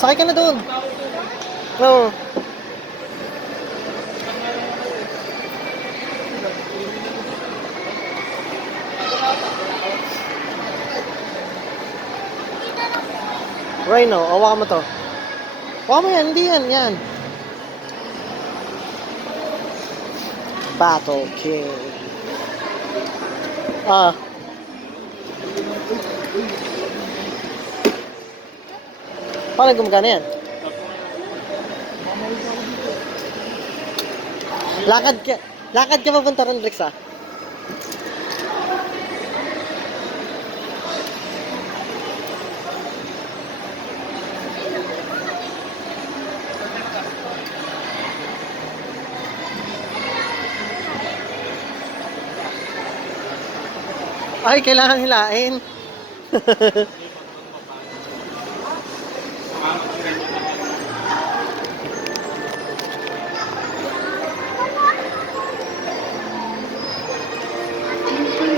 Sakay ka na doon. Oo. Rhino, hawakan mo to. Hawakan mo yan, hindi yan, yan. Battle King. Ah. Paano gumagana yan? Lakad ka papunta ron, Rex, ah. Ay, kailangan hilain.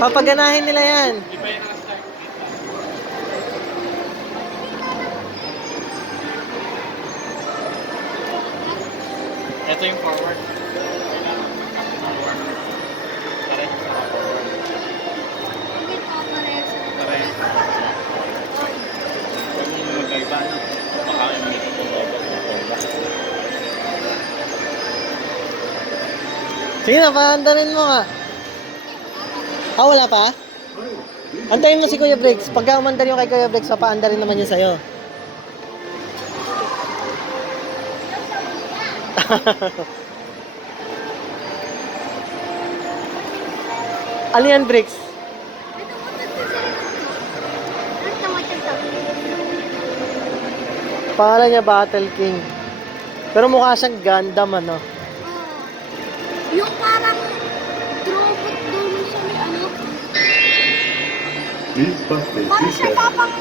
Papaganahin nila yan. Ito yung forward. Tara, forward. Tara. Huwag mo yung magkaiba na. Baka yung may Sige na, paandarin mo nga. Ah, wala pa? Antayin mo si Kuya Briggs. Pagka umandar yung kay Kuya Briggs, papaandarin naman yun sa'yo. Ano yan, Briggs? Pangalan niya Battle King. Pero mukha siyang Gundam, ano? Yung parang robot doon sa may ano. This bus may Parang siya seatbelt. tapang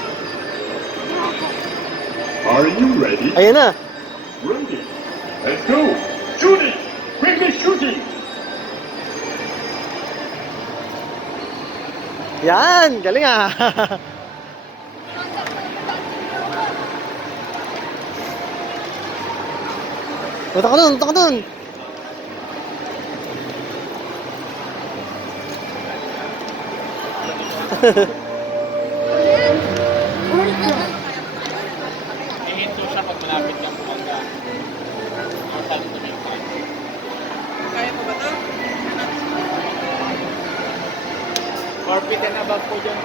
robot. Are you ready? Ayun na. Ready. Let's go. Shooting. Quickly shooting. Yan, galing ah. Punta ka dun, punta ka dun. hihinto siya pag malapit kang bumangga. Masalit na yung time. Kaya mo ba ito? 4 feet and above po dyan.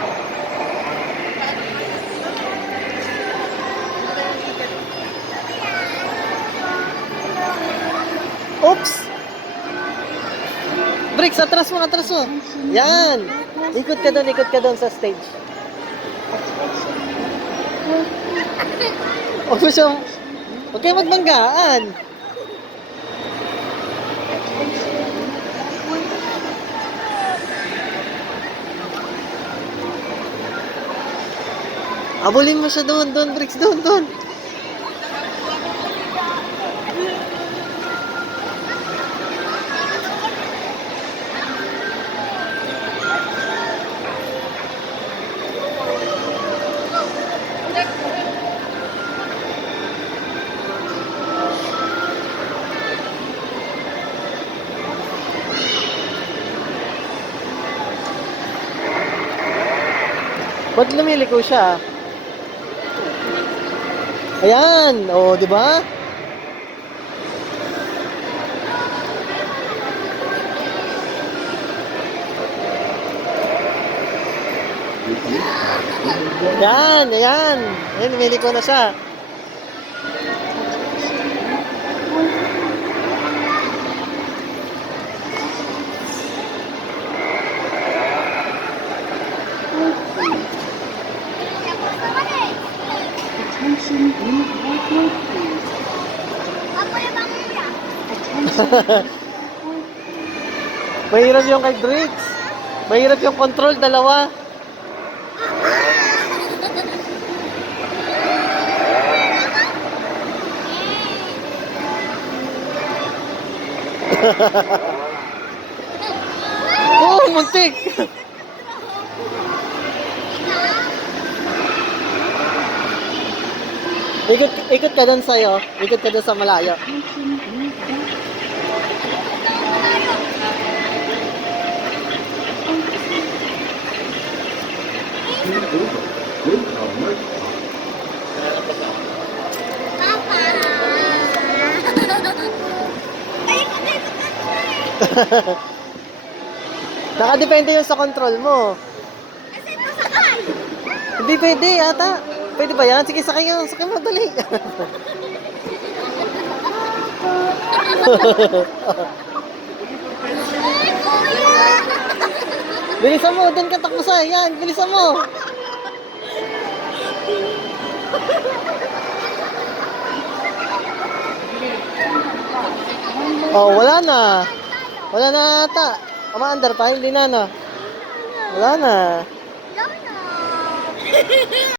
Oops! Briggs, atras mo, atras mo. Yan. Ikot ka doon sa stage. Huwag mo siyang... Huwag kayo magbanggaan. Abulin mo siya doon, Briggs, doon. Ba't lumiliko siya? Ayan, oh, di ba? Ayan. Ayan, lumiliko na siya. Mahirap yung kay Briggs. Mahirap yung control, dalawa. Oo, muntik. Ikot ka doon sa'yo. Ikot ka doon sa malayo. Good how much? Papa! Paikot-ikot na siya eh. Nakadepende yun sa control mo. Kasi ito sakay. Hindi pwede ata. Pwede ba yan? Sige, sakay nga. Sakay mo, dali. Ay, kuya! Bilisan mo, doon ka takbo sa. Yan, bilisan mo. Oh, wala na. Wala na ata. Umaandar pa, hindi na, no? Wala na. Lolo!